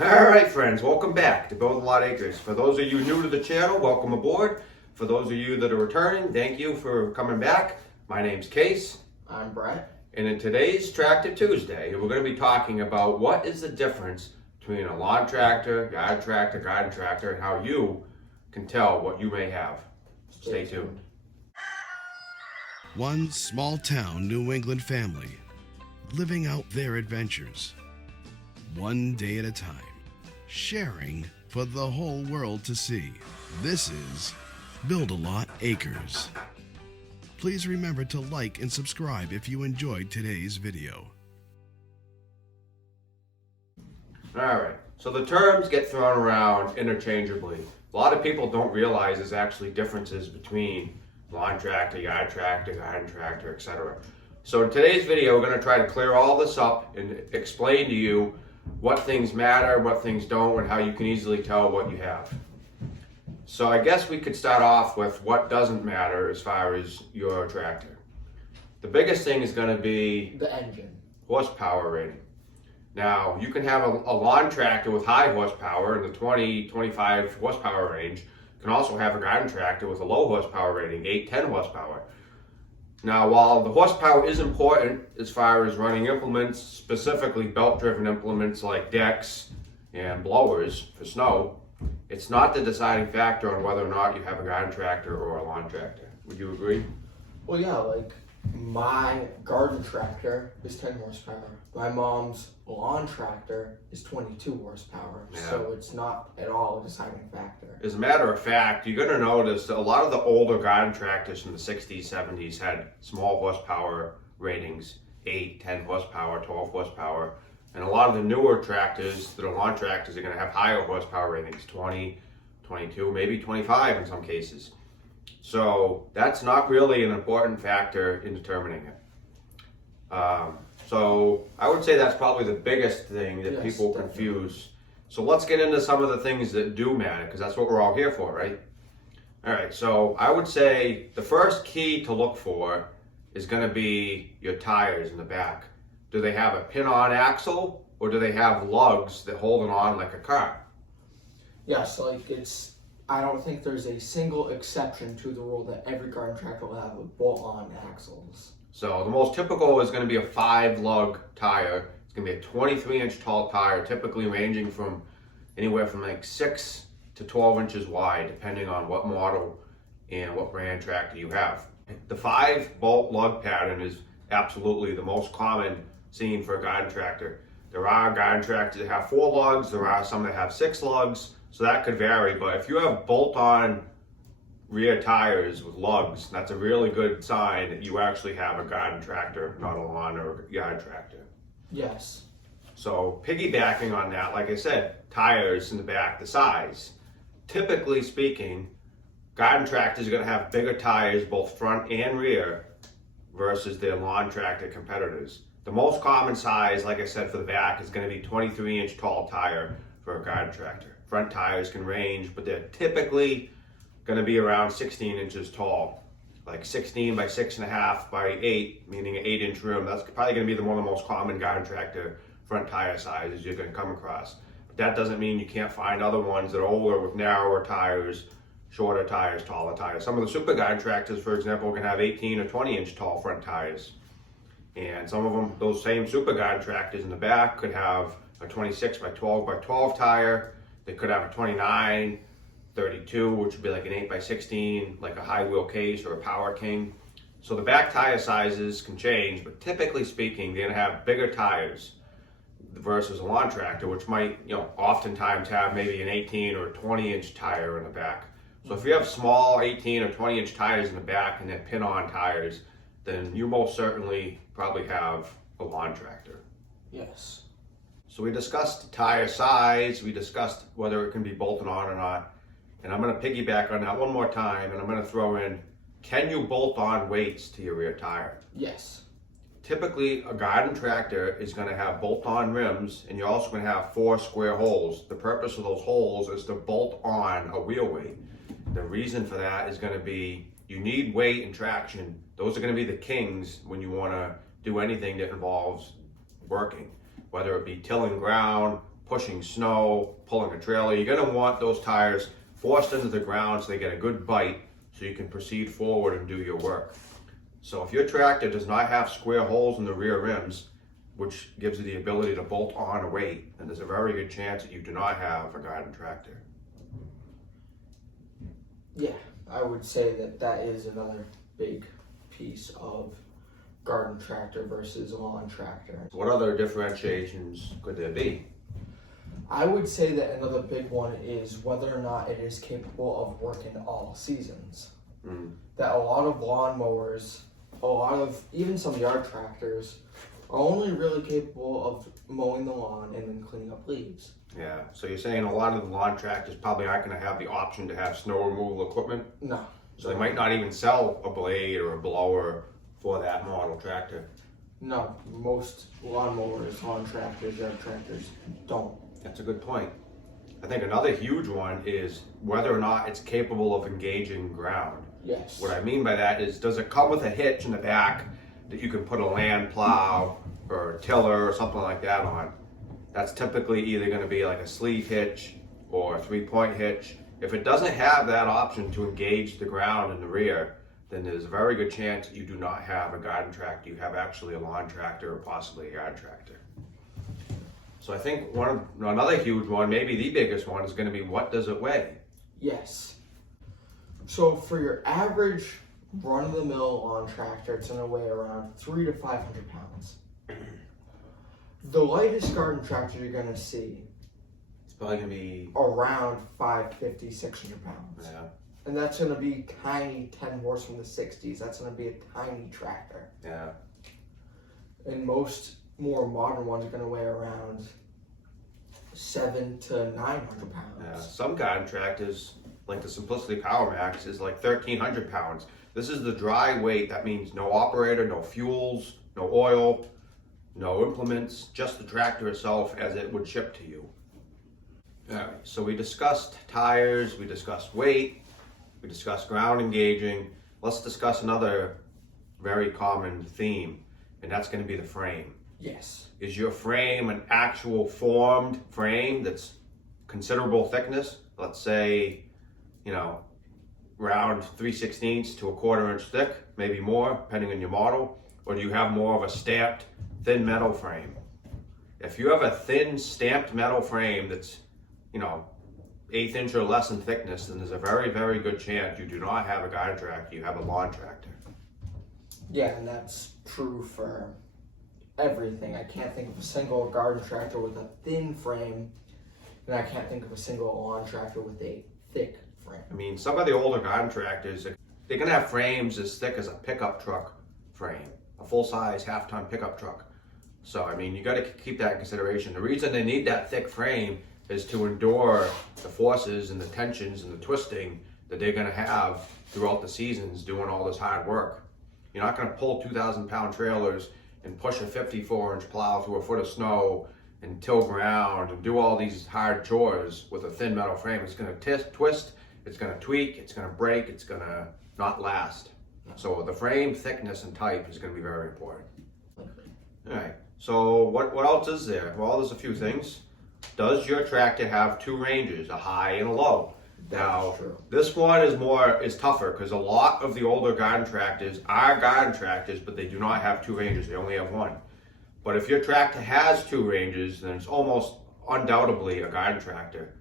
Alright friends, welcome back to Build a Lot Acres. For those of you new to the channel, welcome aboard. For those of you that are returning, thank you for coming back. My name's Case. I'm Brett. And in today's Tractor Tuesday, we're going to be talking about what is the difference between a lawn tractor, yard tractor, garden tractor, and how you can tell what you may have. Stay tuned. One small town New England family living out their adventures, one day at a time, sharing for the whole world to see. This is Build a Lot Acres. Please remember to like and subscribe if you enjoyed today's video. Alright, so the terms get thrown around interchangeably. A lot of people don't realize there's actually differences between lawn tractor, yard tractor, garden tractor, etc. So in today's video, we're going to try to clear all this up and explain to you what things matter, what things don't, and how you can easily tell what you have. So I guess we could start off with what doesn't matter as far as your tractor. The biggest thing is going to be The engine. horsepower rating. Now, you can have a lawn tractor with high horsepower in the 20-25 horsepower range. You can also have a garden tractor with a low horsepower rating, 8-10 horsepower. Now, while the horsepower is important as far as running implements, specifically belt-driven implements like decks and blowers for snow, it's not the deciding factor on whether or not you have a garden tractor or a lawn tractor. Would you agree? Well, yeah, like my garden tractor is 10 horsepower. My mom's lawn tractor is 22 horsepower. Yeah. So it's not at all a deciding factor. As a matter of fact, you're going to notice that a lot of the older garden tractors from the 60s, 70s had small horsepower ratings, 8, 10 horsepower, 12 horsepower. And a lot of the newer tractors that are lawn tractors are going to have higher horsepower ratings, 20, 22, maybe 25 in some cases. So that's not really an important factor in determining it. So I would say that's probably the biggest thing that Yes, people definitely. confuse. So let's get into some of the things that do matter, because that's what we're all here for, right? All right, so I would say the first key to look for is going to be your tires in the back. Do they have a pin-on axle, or do they have lugs that hold it on like a car? Yes, like I don't think there's a single exception to the rule that every garden tractor will have a bolt-on axles. So the most typical is going to be a 5-lug tire. It's going to be a 23-inch tall tire, typically ranging from anywhere from like 6 to 12 inches wide, depending on what model and what brand tractor you have. The 5-bolt lug pattern is absolutely the most common seen for a garden tractor. There are garden tractors that have 4 lugs, there are some that have 6 lugs, so that could vary. But if you have bolt-on rear tires with lugs, that's a really good sign that you actually have a garden tractor, not a lawn or yard tractor. Yes. So piggybacking on that, like I said, tires in the back, the size. Typically speaking, garden tractors are going to have bigger tires, both front and rear, versus their lawn tractor competitors. The most common size, like I said, for the back is going to be 23-inch tall tire for a garden tractor. Front tires can range, but they're typically going to be around 16 inches tall, like 16 by 6.5 by 8, meaning an 8-inch rim. That's probably going to be one of the most common garden tractor front tire sizes you're going to come across. But that doesn't mean you can't find other ones that are older with narrower tires, shorter tires, taller tires. Some of the super garden tractors, for example, can have 18 or 20-inch tall front tires. And some of them, those same super garden tractors in the back could have a 26 by 12 by 12 tire. They could have a 29, 32, which would be like an 8 by 16, like a high wheel case or a Power King. So the back tire sizes can change, but typically speaking, they're gonna have bigger tires versus a lawn tractor, which might, oftentimes have maybe an 18 or 20-inch tire in the back. So if you have small 18 or 20-inch tires in the back and they're pin-on tires, then you most certainly probably have a lawn tractor. Yes. So we discussed tire size, we discussed whether it can be bolted on or not. And I'm going to piggyback on that one more time, and I'm going to throw in, can you bolt on weights to your rear tire? Yes. Typically, a garden tractor is going to have bolt-on rims, and you're also going to have 4 square holes. The purpose of those holes is to bolt on a wheel weight. The reason for that is going to be you need weight and traction. Those are going to be the kings when you want to do anything that involves working, whether it be tilling ground, pushing snow, pulling a trailer, you're going to want those tires forced into the ground so they get a good bite so you can proceed forward and do your work. So if your tractor does not have square holes in the rear rims, which gives you the ability to bolt on a weight, then there's a very good chance that you do not have a garden tractor. Yeah, I would say that is another big piece of garden tractor versus lawn tractor. What other differentiations could there be? I would say that another big one is whether or not it is capable of working all seasons. That a lot of lawnmowers, a lot of even some yard tractors are only really capable of mowing the lawn and then cleaning up leaves. Yeah, so you're saying a lot of the lawn tractors probably aren't going to have the option to have snow removal equipment? No. So they might not even sell a blade or a blower for that model tractor. No, most lawnmowers, lawn tractors, yard tractors don't. That's a good point. I think another huge one is whether or not it's capable of engaging ground. Yes. What I mean by that is, does it come with a hitch in the back that you can put a land plow or a tiller or something like that on? That's typically either going to be like a sleeve hitch or a 3-point hitch. If it doesn't have that option to engage the ground in the rear, then there's a very good chance that you do not have a garden tractor. You have actually a lawn tractor or possibly a yard tractor. So I think another huge one, maybe the biggest one, is going to be, what does it weigh? Yes. So for your average run-of-the-mill lawn tractor, it's going to weigh around 300 to 500 pounds. The lightest garden tractor you're going to see, It's probably going to be around 550, 600 pounds. Yeah. And that's going to be tiny 10 horse from the 60s. That's going to be a tiny tractor. Yeah. And most more modern ones are going to weigh around 700 to 900 pounds. Yeah. Some garden tractors, like the Simplicity Power Max, is like 1,300 pounds. This is the dry weight. That means no operator, no fuels, no oil, no implements, just the tractor itself as it would ship to you. All right, so we discussed tires, we discussed weight, we discussed ground engaging. Let's discuss another very common theme, and that's going to be the frame. Yes. Is your frame an actual formed frame that's considerable thickness? Let's say, around 3/16 to a 1/4 inch thick, maybe more, depending on your model. Or do you have more of a stamped, thin metal frame? If you have a thin, stamped metal frame that's, 1/8 inch or less in thickness, then there's a very, very good chance you do not have a garden tractor, you have a lawn tractor. Yeah, and that's true for everything. I can't think of a single garden tractor with a thin frame, and I can't think of a single lawn tractor with a thick frame. I mean, some of the older garden tractors, they're gonna have frames as thick as a pickup truck frame, a full-size half-ton pickup truck. So, I mean, you gotta keep that in consideration. The reason they need that thick frame is to endure the forces and the tensions and the twisting that they're gonna have throughout the seasons doing all this hard work. You're not gonna pull 2,000-pound trailers and push a 54-inch plow through a foot of snow and till ground and do all these hard chores with a thin metal frame. It's gonna twist, it's gonna tweak, it's gonna break, it's gonna not last. So the frame thickness and type is gonna be very important. All right, so what else is there? Well, there's a few things. Does your tractor have 2 ranges, a high and a low? Now, true. this one is tougher because a lot of the older garden tractors are garden tractors, but they do not have 2 ranges. They only have 1. But if your tractor has 2 ranges, then it's almost undoubtedly a garden tractor.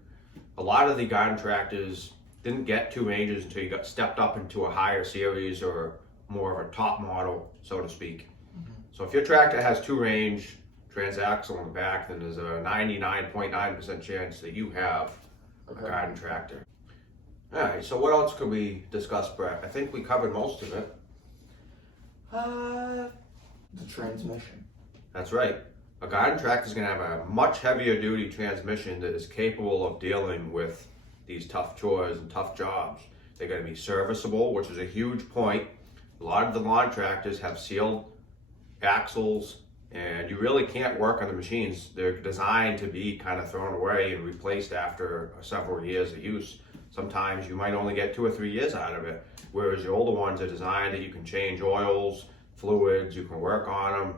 A lot of the garden tractors didn't get 2 ranges until you got stepped up into a higher series or more of a top model, so to speak. So if your tractor has 2 range, transaxle in the back, then there's a 99.9% chance that you have a garden tractor. All right, so what else could we discuss, Brett? I think we covered most of it. The transmission. That's right. A garden tractor is going to have a much heavier duty transmission that is capable of dealing with these tough chores and tough jobs. They're going to be serviceable, which is a huge point. A lot of the lawn tractors have sealed axles, and you really can't work on the machines. They're designed to be kind of thrown away and replaced after several years of use. Sometimes you might only get 2 or 3 years out of it, whereas the older ones are designed that you can change oils, fluids, you can work on them,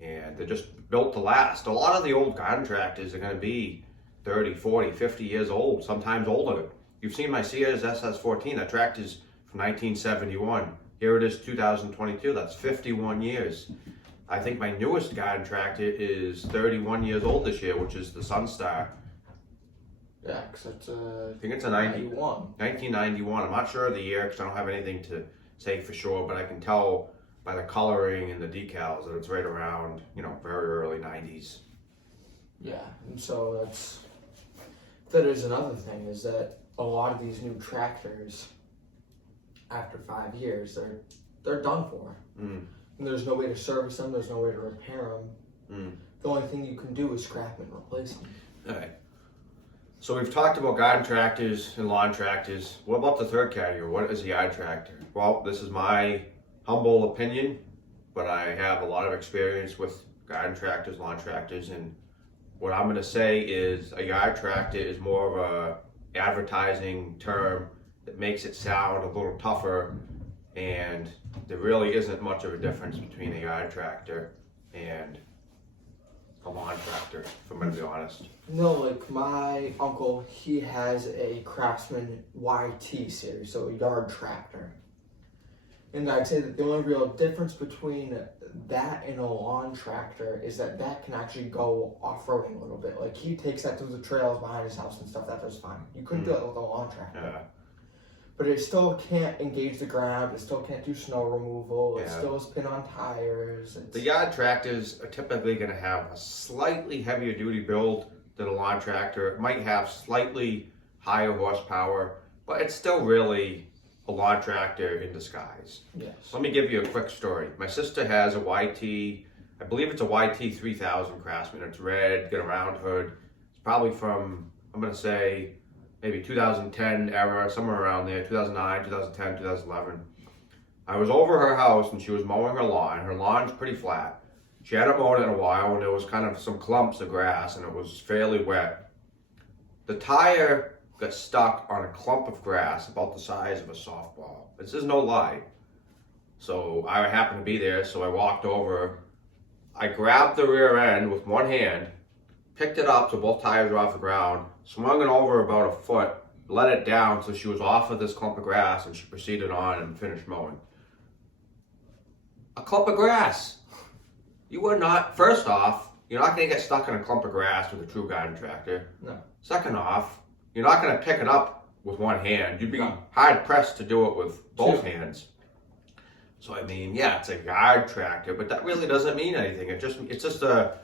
and they're just built to last. A lot of the old garden tractors are going to be 30, 40, 50 years old, sometimes older. You've seen my Sears SS14. That tractor's from 1971. Here it is 2022. That's 51 years. I think my newest garden tractor is 31 years old this year, which is the Sunstar. Yeah, because it's I think it's a 1991. I'm not sure of the year because I don't have anything to say for sure, but I can tell by the coloring and the decals that it's right around, very early 90s. Yeah, and so that is another thing, is that a lot of these new tractors, after 5 years, they're done for. And there's no way to service them, there's no way to repair them. The only thing you can do is scrap and replace them. All right. So we've talked about garden tractors and lawn tractors. What about the third category? What is a yard tractor? Well, this is my humble opinion, but I have a lot of experience with garden tractors, lawn tractors, and what I'm going to say is a yard tractor is more of a advertising term that makes it sound a little tougher, and there really isn't much of a difference between a yard tractor and a lawn tractor, if I'm going to be honest. No, like my uncle, he has a Craftsman YT series, so a yard tractor. And I'd say that the only real difference between that and a lawn tractor is that can actually go off-roading a little bit. Like, he takes that through the trails behind his house and stuff, that does fine. You couldn't do it with a lawn tractor. Yeah. But it still can't engage the ground, it still can't do snow removal, it Yeah. still is pin on tires. The yard tractors are typically going to have a slightly heavier duty build than a lawn tractor. It might have slightly higher horsepower, but it's still really a lawn tractor in disguise. Yes. So let me give you a quick story. My sister has a YT, I believe it's a YT 3000 Craftsman. It's red, got a round hood. It's probably from, I'm going to say, maybe 2010 era, somewhere around there, 2009, 2010, 2011. I was over her house and she was mowing her lawn. Her lawn's pretty flat. She hadn't mowed it in a while and there was kind of some clumps of grass and it was fairly wet. The tire got stuck on a clump of grass about the size of a softball. This is no lie. So I happened to be there, so I walked over. I grabbed the rear end with one hand, picked it up so both tires were off the ground, swung it over about a foot, let it down so she was off of this clump of grass, and she proceeded on and finished mowing. A clump of grass. You are not, first off, you're not going to get stuck in a clump of grass with a true garden tractor. No. Second off, you're not going to pick it up with one hand. You'd be No. hard pressed to do it with both hands. So I mean, yeah, it's a yard tractor, but that really doesn't mean anything. It's just a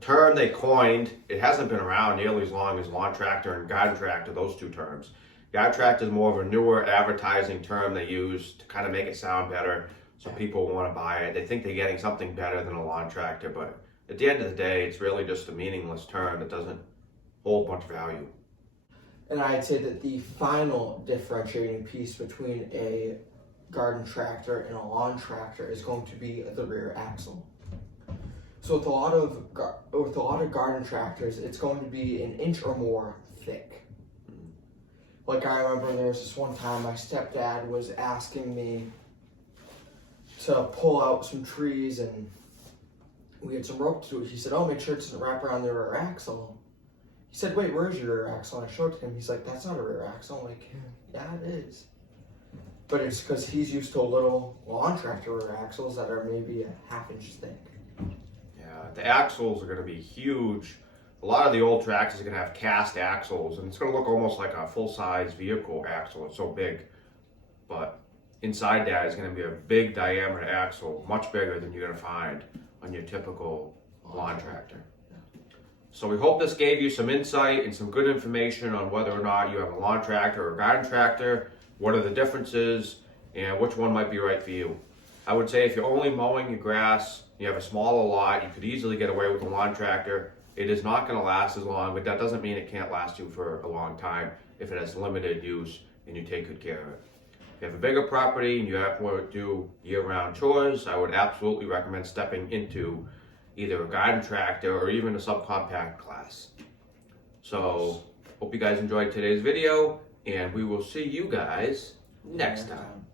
term they coined. It hasn't been around nearly as long as lawn tractor and garden tractor, those two terms. Yard tractor is more of a newer advertising term they use to kind of make it sound better so people want to buy it. They think they're getting something better than a lawn tractor, but at the end of the day, it's really just a meaningless term that doesn't hold much value. And I'd say that the final differentiating piece between a garden tractor and a lawn tractor is going to be the rear axle. So with a lot of garden tractors, it's going to be an inch or more thick. Like, I remember there was this one time my stepdad was asking me to pull out some trees and we had some rope to do it. He said, "Oh, make sure it doesn't wrap around the rear axle." He said, "Wait, where's your rear axle?" And I showed it to him. He's like, "That's not a rear axle." I'm like, "Yeah, it is." But it's because he's used to little lawn tractor rear axles that are maybe a half-inch thick. Yeah, the axles are going to be huge. A lot of the old tractors are going to have cast axles, and it's going to look almost like a full-size vehicle axle. It's so big. But inside that is going to be a big diameter axle, much bigger than you're going to find on your typical lawn tractor. So we hope this gave you some insight and some good information on whether or not you have a lawn tractor or a garden tractor, what are the differences, and which one might be right for you. I would say if you're only mowing your grass, you have a smaller lot, you could easily get away with a lawn tractor. It is not going to last as long, but that doesn't mean it can't last you for a long time if it has limited use and you take good care of it. If you have a bigger property and you have to do year-round chores, I would absolutely recommend stepping into either a garden tractor or even a subcompact class. So, hope you guys enjoyed today's video, and we will see you guys next time.